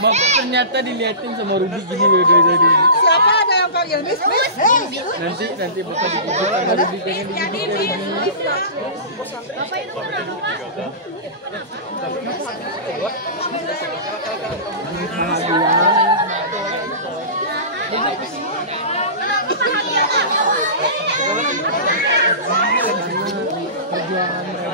Maka ternyata diliatin sama Ruby gini beda-beda. Siapa ada yang panggil Miss? Nanti bapak digigit sama Ruby pengen digigit Ruby. Bapak itu pernah lupa? Perjuangan mereka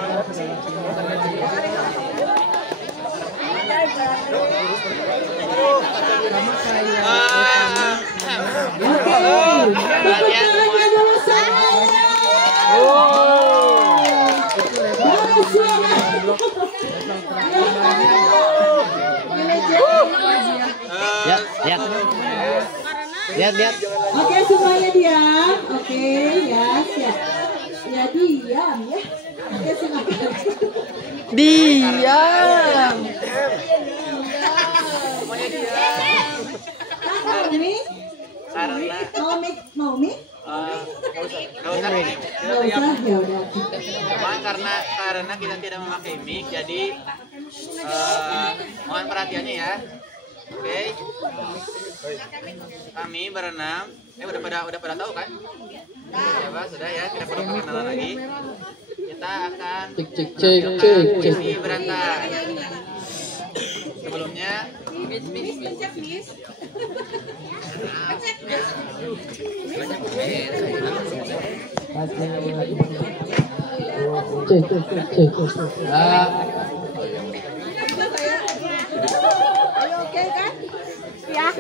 lihat. Oke, semuanya diam. Oke, ya siap. Ya diam ya. Oke, silakan. diam. Semuanya diam. Mau mie? Nggak usah, ya udah. Karena kita tidak memakai mic, jadi mohon perhatiannya ya. Oke. Kami berenam, udah pada tahu kan? Ya Pak, sudah ya, tidak perlu perkenalan lagi. Kita akan Cek. puisi berantai. Sebelumnya Oke kan? Ya,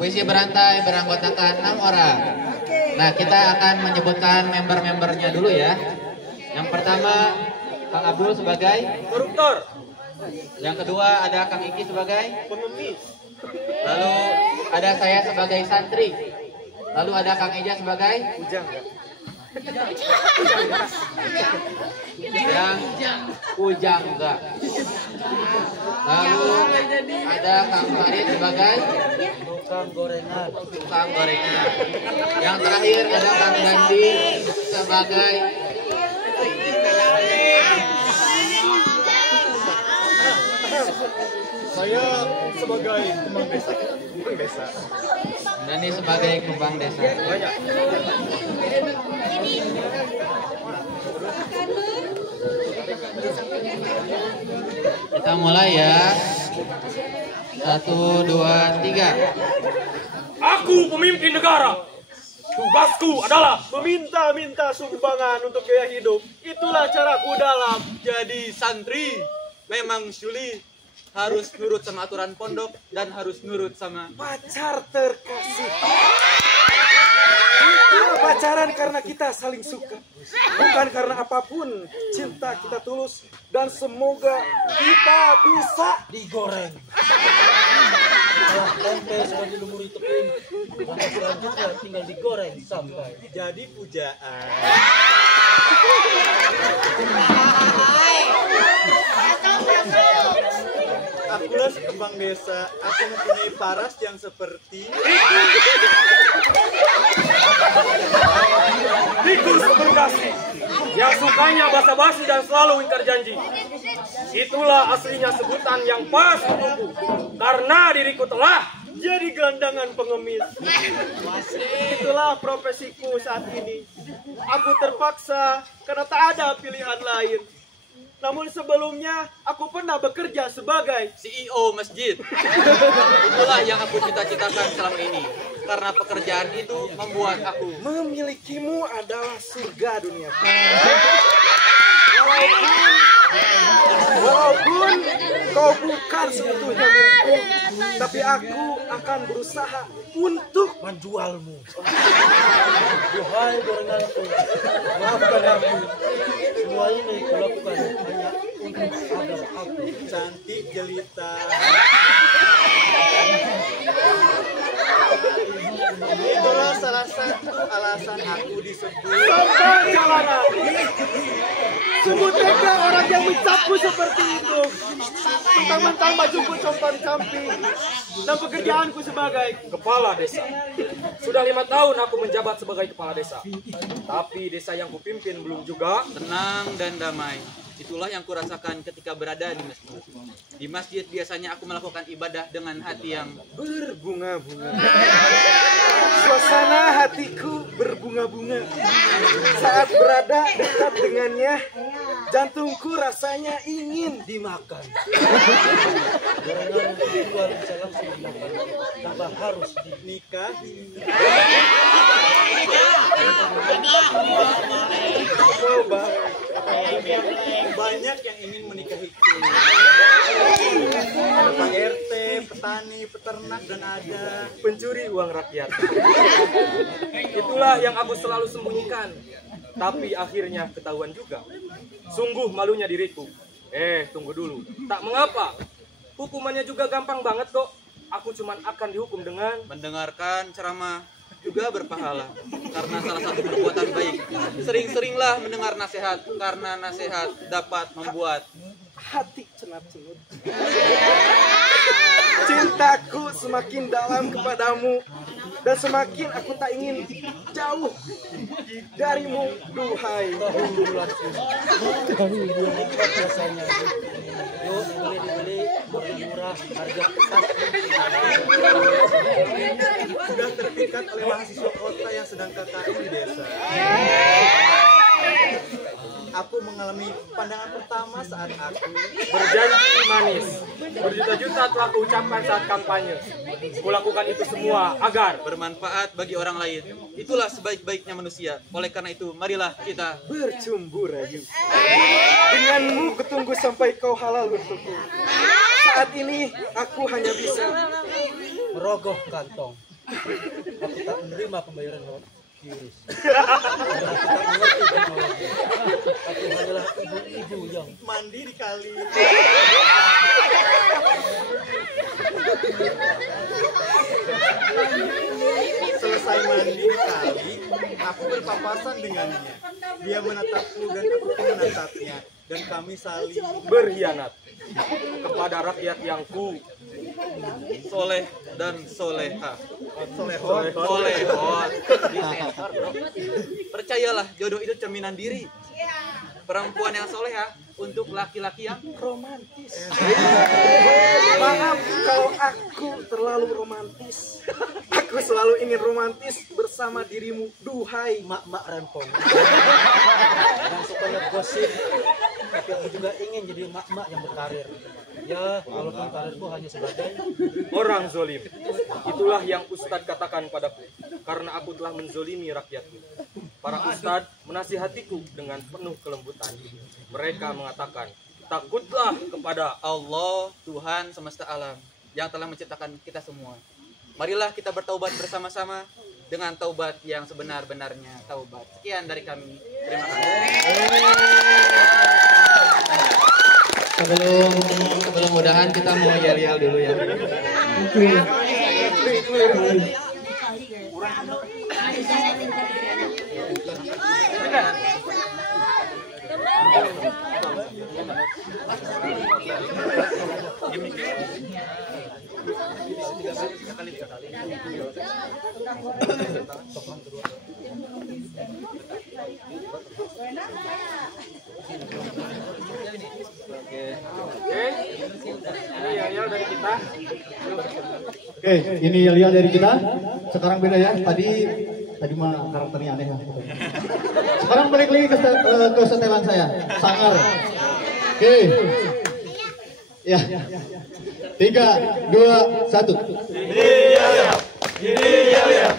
puisi berantai beranggotakan 6 orang. Nah, kita akan menyebutkan member-membernya dulu ya. Yang pertama, Kang Abdul sebagai koruptor. Yang kedua ada Kang Iki sebagai pengemis. Lalu ada saya sebagai santri. Lalu ada Kang Eja sebagai pujangga. Lalu ada Kang Farid sebagai tukang gorengan. Yang terakhir ada Kang Gandhi sebagai saya sebagai kembang desa. Dani sebagai kembang desa. Kita mulai ya. 1, 2, 3. Aku pemimpin negara. Tugasku adalah meminta-minta sumbangan untuk gaya hidup. Itulah caraku dalam jadi santri. Memang sulit. Harus nurut sama aturan pondok dan harus nurut sama pacar terkasih. Kita pacaran karena kita saling suka, bukan karena apapun. Cinta kita tulus dan semoga kita bisa digoreng. Tempe sudah dilumuri tepung, maka selanjutnya tinggal digoreng sampai jadi pujaan. Akulah sekembang desa, aku mempunyai paras yang seperti tikus berdasi, yang sukanya basa-basi dan selalu ingkar janji. Itulah aslinya sebutan yang pas untukku, karena diriku telah jadi gelandangan pengemis. Itulah profesiku saat ini. Aku terpaksa karena tak ada pilihan lain. Namun sebelumnya aku pernah bekerja sebagai CEO masjid. Itulah yang aku cita-citakan selama ini. Karena pekerjaan itu membuat aku memilikimu adalah surga dunia. Walaupun kau bukan seutuhnya milikku, tapi aku akan berusaha untuk menjualmu. Duhai gorenganku, maafkan aku. Semua ini kulakukan hanya untuk agar aku cantik jelita. Itulah salah satu alasan aku disebut sombong jalanan. Sungguh tega orang yang mencapku seperti itu. mentang-mentang bajuku compang camping dan pekerjaanku sebagai kepala desa. Sudah 5 tahun aku menjabat sebagai kepala desa. Tapi desa yang kupimpin belum juga tenang dan damai. Itulah yang kurasakan ketika berada di masjid. Di masjid biasanya aku melakukan ibadah dengan hati yang berbunga-bunga. suasana hatiku berbunga-bunga. Saat berada dekat dengannya, jantungku rasanya ingin dimakan. Gorengan keluar bisa langsung dimakan tanpa harus dinikahi. Coba. Banyak yang ingin menikahiku. Ada Pak RT, petani, peternak, dan ada pencuri uang rakyat. Itulah yang aku selalu sembunyikan. Tapi akhirnya ketahuan juga. Sungguh malunya diriku. Tunggu dulu. Tak mengapa. Hukumannya juga gampang banget kok. Aku cuman akan dihukum dengan mendengarkan ceramah juga berpahala karena salah satu perbuatan baik. Sering-seringlah mendengar nasihat karena nasihat dapat membuat hati cenat-cenut. Cintaku semakin dalam kepadamu dan semakin aku tak ingin jauh darimu, duhai. biasanya. Yuk dibeli murah harga pas. Sudah terpikat oleh mahasiswa kota yang sedang KKN di desa. Aku mengalami pandangan pertama saat aku berjanji manis. Berjuta-juta telah kuucapkan saat kampanye. Kulakukan itu semua agar bermanfaat bagi orang lain. Itulah sebaik-baiknya manusia. Oleh karena itu, marilah kita bercumbu rayu. Denganmu kutunggu sampai kau halal untukku. Saat ini aku hanya bisa merogoh kantong. Aku tak menerima pembayaran lewat kiris. Aku hanyalah ibu-ibu yang mandi di kali. Selesai mandi di kali, aku berpapasan dengannya. Dia menatapku dan aku pun menatapnya. Dan kami saling berkhianat kepada rakyat yang soleh dan soleha. solehon. Percayalah, jodoh itu cerminan diri. Perempuan yang soleha untuk laki-laki yang romantis. Maaf kalau aku terlalu romantis. Aku selalu ingin romantis bersama dirimu, duhai mak-mak rempong. Yang supaya gosip, tapi aku juga ingin jadi mak-mak yang berkarir. Ya, walaupun karirku hanya sebagai orang zolim. Itulah yang Ustadz katakan padaku. Karena aku telah menzolimi rakyatku. Para Ustadz menasihatiku dengan penuh kelembutan. Mereka mengatakan, takutlah kepada Allah, Tuhan semesta alam yang telah menciptakan kita semua. Marilah kita bertaubat bersama-sama dengan taubat yang sebenar-benarnya taubat. Sekian dari kami. Terima kasih. Sebelum mudahan kita mau yel-yel dulu ya. Oke, ini yel-yel dari kita. Sekarang beda ya. Tadi mah karakternya aneh. Sekarang balik lagi ke setelan saya. Sangar. Oke. Ya. 3, 2, 1. Ini yel-yel.